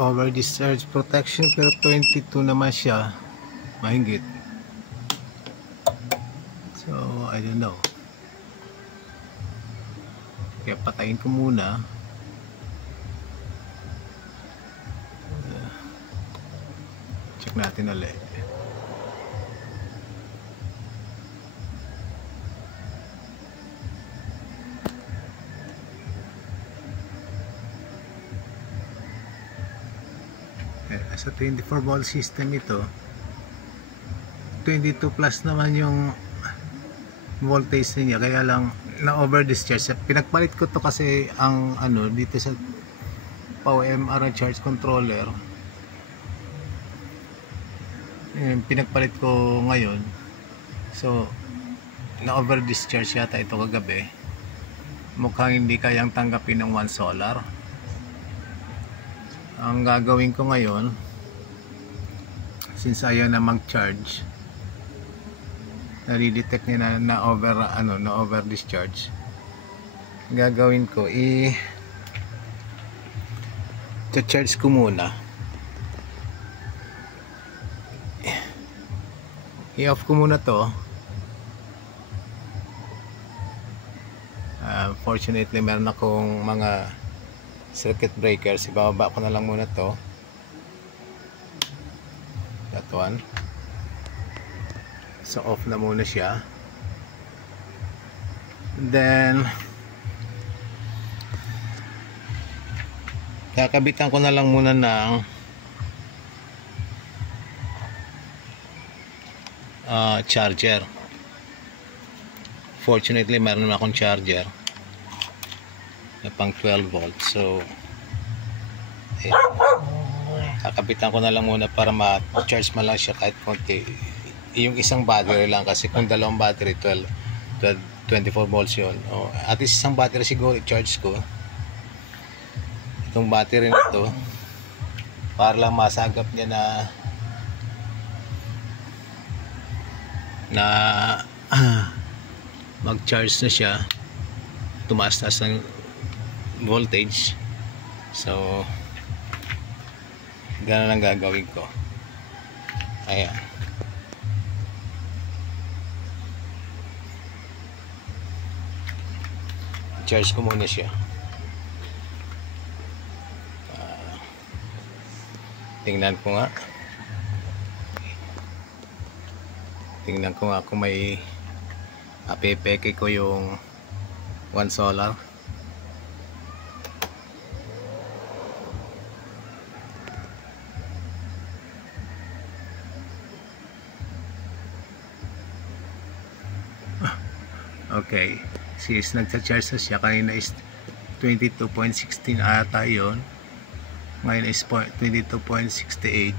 over discharge protection, pero 22 naman siya mahigit. So I don't know, kaya patayin ko muna. Check natin ulit. Sa 24 volt system ito, 22 plus naman yung voltage niya, kaya lang na over discharge. Pinagpalit ko to kasi ang ano dito sa PowerMR charge controller, pinagpalit ko ngayon, so na over discharge yata ito kagabi. Mukhang hindi kayang tanggapin ng 1 solar. Ang gagawin ko ngayon, since ayaw na mag-charge, nare-detect niya na over discharge, gagawin ko charge ko muna, i-off ko muna to. Fortunately meron akong mga circuit breakers, ibababa ko na lang muna to, that one. So off na muna siya, then kakabitan ko na lang muna ng charger. Fortunately meron na akong charger na pang 12 volts, so kakabitan ko na lang muna para ma-charge man lang siya kahit konti. Yung isang battery lang, kasi kung dalawang battery 24 volts yun, at least isang battery siguro i-charge ko itong battery na to para lang masagap niya na mag-charge na siya, tumaas-taas ng voltage. So ganun lang gagawin ko. Ayan, charge ko muna siya. Tingnan ko nga kung may apepeke ko yung 1 solar. Okay, since nagcha-charge na siya, kanina is 22.16 ata yun, ngayon is 22.68.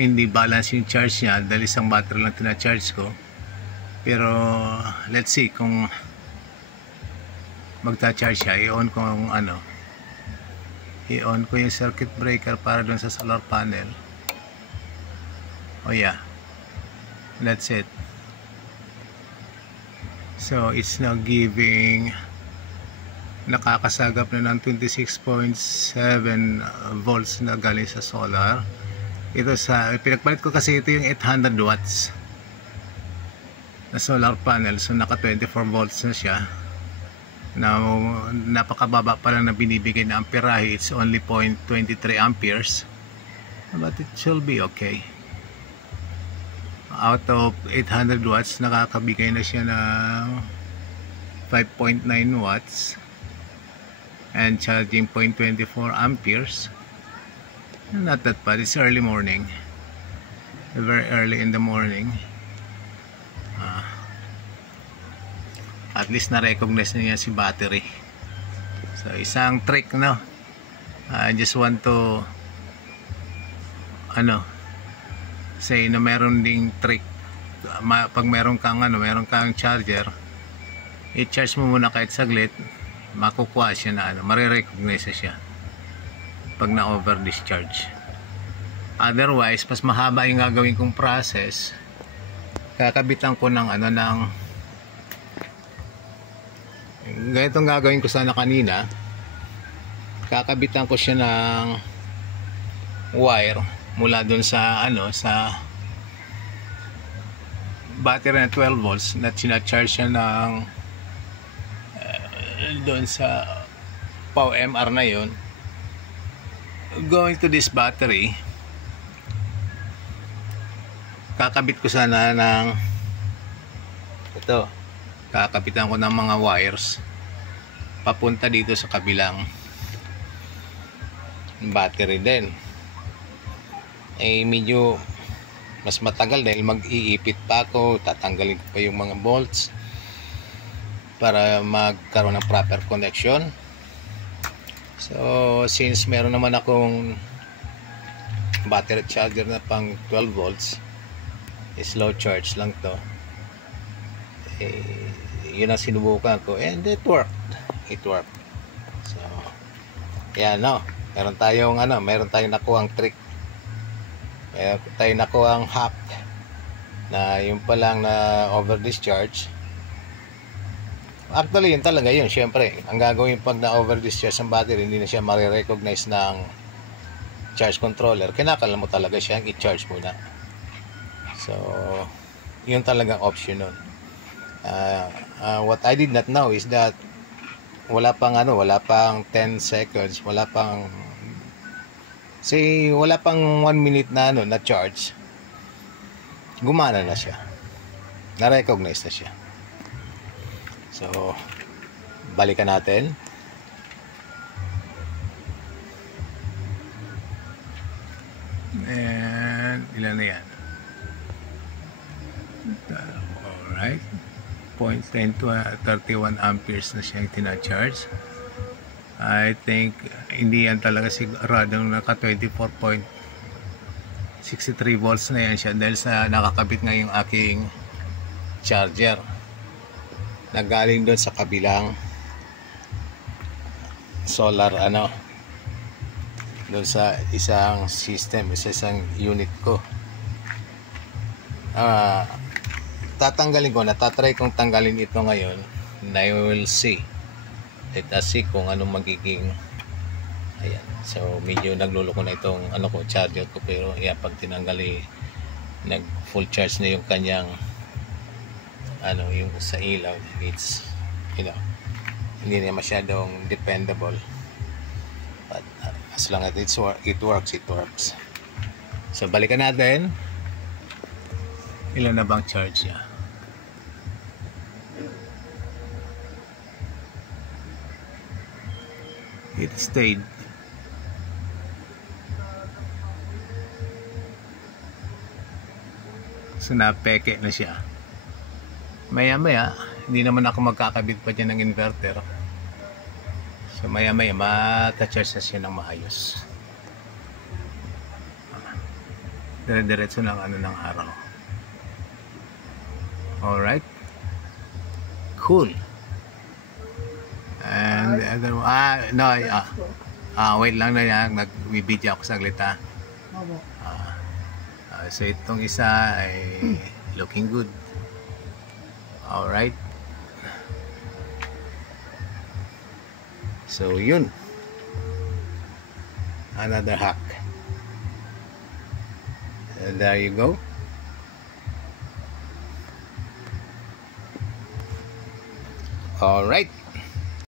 Hindi balance yung charge niya dahil isang battery lang tina-charge ko. Pero let's see kung magta-charge siya. I-on ko yung circuit breaker para dun sa solar panel. Oh yeah, that's it. So it's now giving, nakakasagap na ng 26.7 volts na galing sa solar. Ito sa pinagpalit ko kasi ito yung 800 watts na solar panel, so naka 24 volts na siya. Now napakababa pa lang na binibigay na amperahe, it's only 0.23 amperes, but it should be okay. Out of 800 watts, nakakabigay na siya ng 5.9 watts and charging 0.24 amperes. Not that bad. It's early morning, very early in the morning. At least na-recognize niya si battery. So isang trick, no? I just want to say na meron ding trick. Pag meron kang charger, i-charge mo muna kahit saglit, makukuha siya na marirecognize siya pag na-over discharge. Otherwise, mas mahaba yung gagawin kong process. Kakabitan ko ng ganitong gagawin ko sana kanina. kakabitan ko siya ng wire mula dun sa sa battery na 12 volts na sinacharge siya ng doon sa POW-MR na yon, going to this battery. Kakabit ko sana ng ito, kakabitan ko ng mga wires papunta dito sa kabilang battery din. Medyo mas matagal dahil mag-iipit pa ako, tatanggalin ko pa yung mga bolts para magkaroon ng proper connection. So since meron naman akong battery charger na pang 12 volts, slow charge lang to, yun ang sinubukan ko and it worked. So yan, meron tayong nakuhang trick, meron tayong nakuhang hack na yung palang na over discharge. Actually yun talaga yun. Syempre ang gagawin pag na over discharge ang battery, hindi na siya marirecognize ng charge controller, kinakailangan mo talaga siyang i-charge muna. So yun talagang option nun. What I did not know is that wala pang 10 seconds, wala pang 1 minute na na charge, gumana na siya, na-recognize na siya. So balikan natin. And ilan na yan? Alright, 0.10 to 31 amperes na siyang tina-charge. I think hindi yan talaga siguradong naka 24.63 volts na yan siya, dahil sa nakakabit nga yung aking charger na galing doon sa kabilang solar doon sa isang system, isang unit ko. Natatry kong tanggalin ito ngayon, and I will see. Let us see kung anong magiging. Ayan, so medyo nagluloko na itong charger ko, pero pag tinanggal nag full charge na yung kanyang yung sa ilaw. It's hindi na masyadong dependable, but as long as it works. So balikan natin, ilan na bang charge niya. It stayed. So napeke na siya. Maya hindi naman ako magkakabit pa dyan ng inverter. So maya mata-charge na siya ng maayos. Dire-diretso ng ng araw. Alright, cool. And the other wait lang na yan, nag-video ako saglit so itong isa ay looking good. Alright, so yun, another hack. And there you go. Alright.